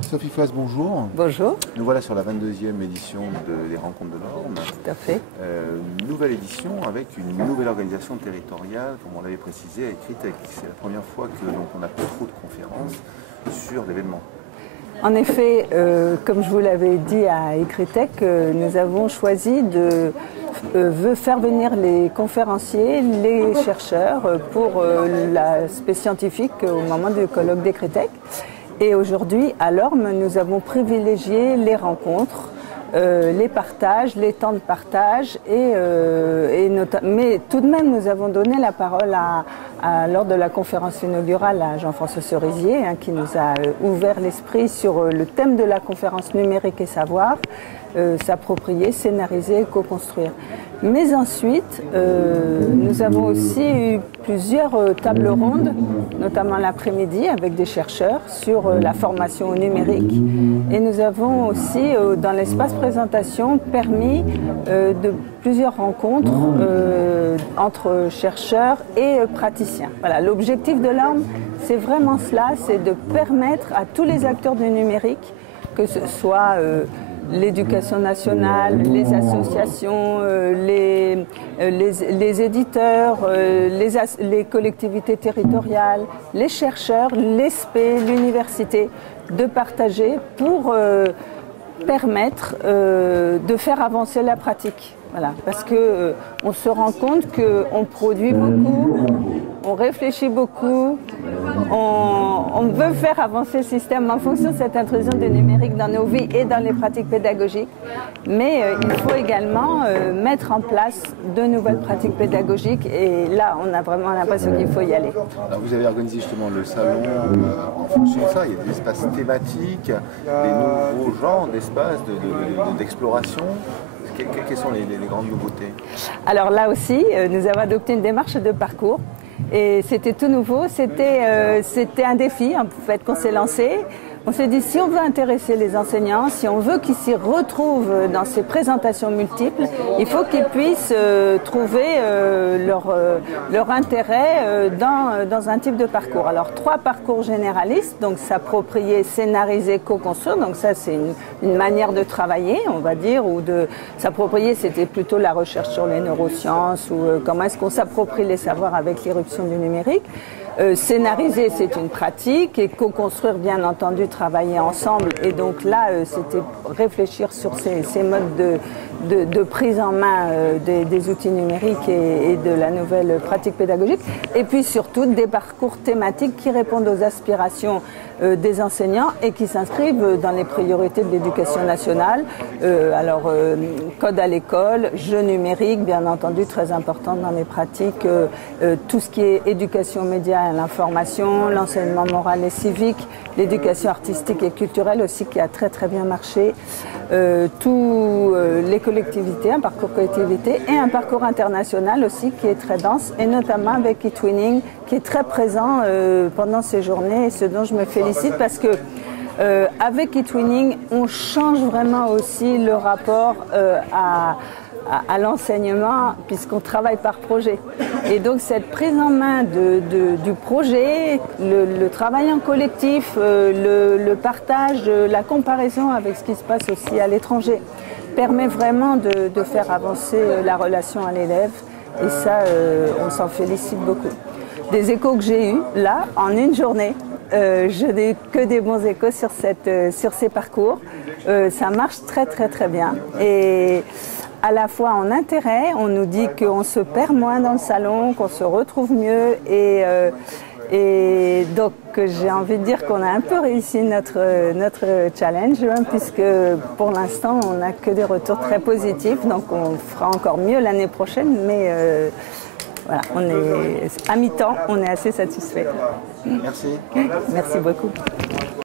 Sophie Foas, bonjour. Bonjour. Nous voilà sur la 22e édition des Rencontres de l'Orne. Tout à fait. Nouvelle édition avec une nouvelle organisation territoriale, comme on l'avait précisé, à Écritech. C'est la première fois que on n'a pas trop de conférences sur l'événement. En effet, comme je vous l'avais dit à Écritech, nous avons choisi de faire venir les conférenciers, les chercheurs pour l'aspect scientifique au moment du colloque d'Écritech. Et aujourd'hui, à l'Orme, nous avons privilégié les rencontres, les partages, les temps de partage, mais tout de même, nous avons donné la parole lors de la conférence inaugurale à Jean-François Cerisier, qui nous a ouvert l'esprit sur le thème de la conférence numérique et savoir, s'approprier, scénariser, co-construire. Mais ensuite, nous avons aussi eu plusieurs tables rondes, notamment l'après-midi avec des chercheurs sur la formation au numérique. Et nous avons aussi, dans l'espace présentation, permis de plusieurs rencontres entre chercheurs et praticiens. Voilà, l'objectif de l'Orme, c'est vraiment cela, c'est de permettre à tous les acteurs du numérique, que ce soit l'éducation nationale, les associations, les éditeurs, les collectivités territoriales, les chercheurs, l'ESPE, l'université, de partager pour permettre de faire avancer la pratique. Voilà, parce que on se rend compte qu'on produit beaucoup, on réfléchit beaucoup, on veut faire avancer le système en fonction de cette intrusion du numérique dans nos vies et dans les pratiques pédagogiques. Mais il faut également mettre en place de nouvelles pratiques pédagogiques et là, on a vraiment l'impression qu'il faut y aller. Alors vous avez organisé justement le salon en fonction de ça. Il y a des espaces thématiques, des nouveaux genres d'espaces d'exploration. Quelles sont les grandes nouveautés? Alors là aussi, nous avons adopté une démarche de parcours. Et c'était tout nouveau, c'était un défi en fait qu'on s'est lancé. On s'est dit, si on veut intéresser les enseignants, si on veut qu'ils s'y retrouvent dans ces présentations multiples, il faut qu'ils puissent trouver leur intérêt dans un type de parcours. Alors, 3 parcours généralistes, donc s'approprier, scénariser, co-construire. Donc ça, c'est une manière de travailler, on va dire, ou de s'approprier, c'était plutôt la recherche sur les neurosciences, ou comment est-ce qu'on s'approprie les savoirs avec l'irruption du numérique. Scénariser, c'est une pratique, et co-construire, bien entendu, travailler ensemble. Et donc là, c'était réfléchir sur ces modes de prise en main des outils numériques et de la nouvelle pratique pédagogique. Et puis surtout, des parcours thématiques qui répondent aux aspirations des enseignants et qui s'inscrivent dans les priorités de l'éducation nationale. Code à l'école, jeux numériques, bien entendu, très important dans les pratiques. Tout ce qui est éducation média à l'information, l'enseignement moral et civique, l'éducation artistique et culturelle aussi qui a très très bien marché, les collectivités, un parcours collectivité et un parcours international aussi qui est très dense et notamment avec eTwinning qui est très présent pendant ces journées et ce dont je me félicite parce que avec eTwinning on change vraiment aussi le rapport à l'enseignement puisqu'on travaille par projet. Et donc cette prise en main du projet, le travail en collectif, le partage, la comparaison avec ce qui se passe aussi à l'étranger permet vraiment de faire avancer la relation à l'élève et ça, on s'en félicite beaucoup. Des échos que j'ai eus là, en une journée, je n'ai que des bons échos sur ces parcours. Ça marche très très très bien. Et à la fois en intérêt, on nous dit qu'on se perd moins dans le salon, qu'on se retrouve mieux et donc j'ai envie de dire qu'on a un peu réussi notre challenge puisque pour l'instant on n'a que des retours très positifs, donc on fera encore mieux l'année prochaine, mais voilà, on est à mi-temps, on est assez satisfait. Merci. Merci beaucoup.